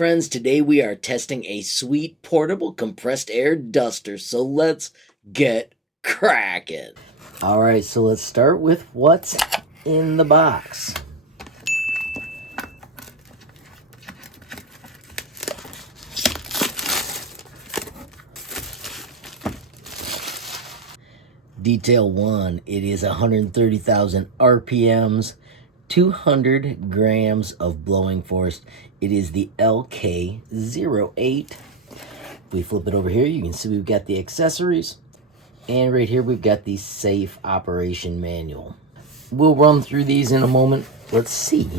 Friends, today we are testing a sweet portable compressed air duster, so let's get cracking. Alright, so let's start with what's in the box. Detail 1, it is 130,000 RPMs, 200 grams of blowing force. It is the LK08. If we flip it over here, you can see we've got the accessories. And right here, we've got the safe operation manual. We'll run through these in a moment. Let's see.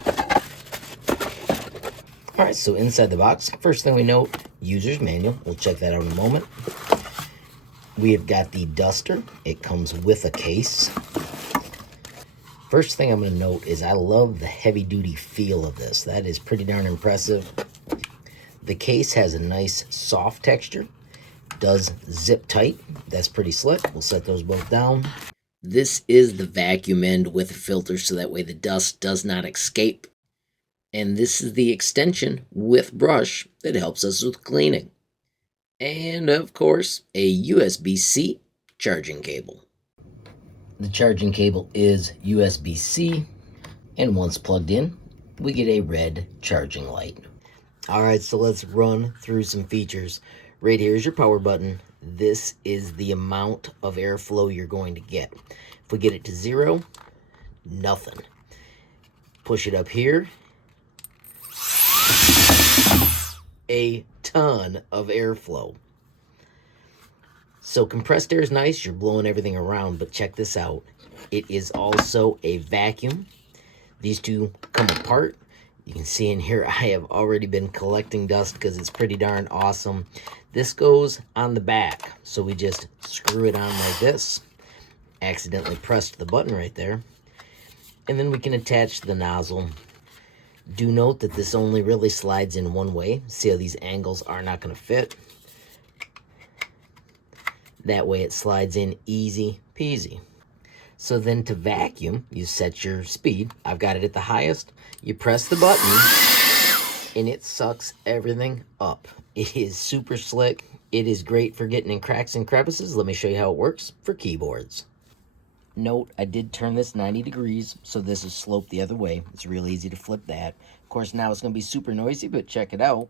All right, so inside the box, first thing we note, user's manual. We'll check that out in a moment. We have got the duster. It comes with a case. First thing I'm going to note is I love the heavy-duty feel of this. That is pretty darn impressive. The case has a nice soft texture. Does zip tight. That's pretty slick. We'll set those both down. This is the vacuum end with a filter so that way the dust does not escape. And this is the extension with brush that helps us with cleaning. And of course, a USB-C charging cable. The charging cable is USB-C, and once plugged in, we get a red charging light. All right, so let's run through some features. Right here is your power button. This is the amount of airflow you're going to get. If we get it to 0, nothing. Push it up here. A ton of airflow. So compressed air is nice, you're blowing everything around, but check this out. It is also a vacuum. These two come apart. You can see in here I have already been collecting dust because it's pretty darn awesome. This goes on the back, so we just screw it on like this. Accidentally pressed the button right there. And then we can attach the nozzle. Do note that this only really slides in one way. See how these angles are not going to fit? That way it slides in easy peasy. So then to vacuum, you set your speed. I've got it at the highest. You press the button and it sucks everything up. It is super slick. It is great for getting in cracks and crevices. Let me show you how it works for keyboards. Note, I did turn this 90 degrees, so this is sloped the other way. It's real easy to flip that. Of course, now it's going to be super noisy, but check it out.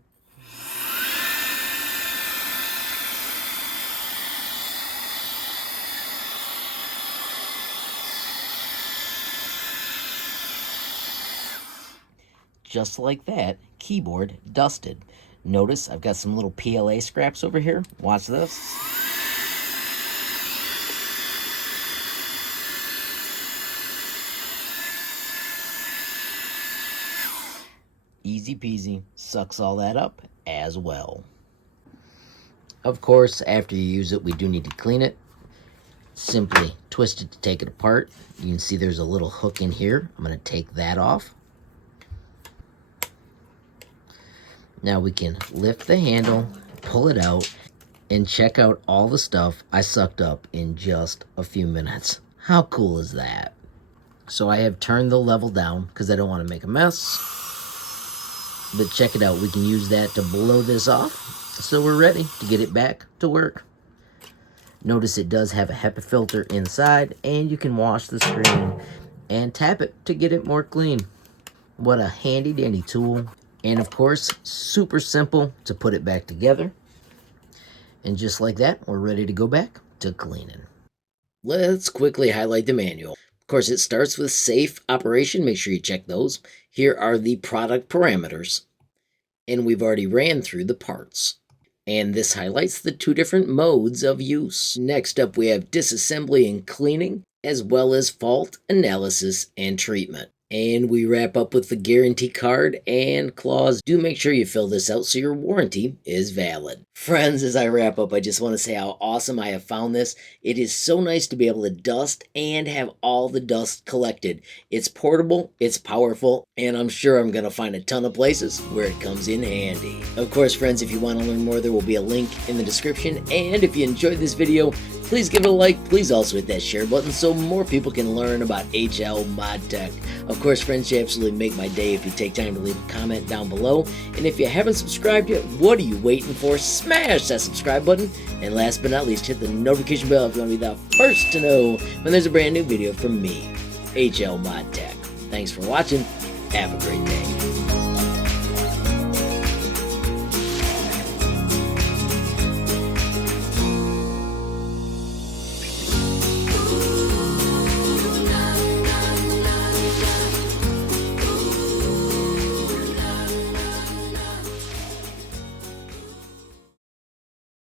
Just like that, keyboard dusted. Notice I've got some little PLA scraps over here. Watch this. Easy peasy, sucks all that up as well. Of course, after you use it, we do need to clean it. Simply twist it to take it apart. You can see there's a little hook in here. I'm going to take that off. Now we can lift the handle, pull it out, and check out all the stuff I sucked up in just a few minutes. How cool is that? So I have turned the level down because I don't want to make a mess. But check it out, we can use that to blow this off. So we're ready to get it back to work. Notice it does have a HEPA filter inside, and you can wash the screen and tap it to get it more clean. What a handy dandy tool. And of course, super simple to put it back together. And just like that, we're ready to go back to cleaning. Let's quickly highlight the manual. Of course, it starts with safe operation. Make sure you check those. Here are the product parameters. And we've already ran through the parts. And this highlights the two different modes of use. Next up, we have disassembly and cleaning, as well as fault analysis and treatment. And we wrap up with the guarantee card and clause. Do make sure you fill this out so your warranty is valid. Friends, as I wrap up, I just want to say how awesome I have found this. It is so nice to be able to dust and have all the dust collected. It's portable, it's powerful, and I'm sure I'm going to find a ton of places where it comes in handy. Of course, friends, if you want to learn more, there will be a link in the description. And if you enjoyed this video, please give it a like. Please also hit that share button so more people can learn about HLModTech. Of course, friends, you absolutely make my day if you take time to leave a comment down below. And if you haven't subscribed yet, what are you waiting for? Smash that subscribe button. And last but not least, hit the notification bell if you want to be the first to know when there's a brand new video from me, HLModTech. Thanks for watching. Have a great day.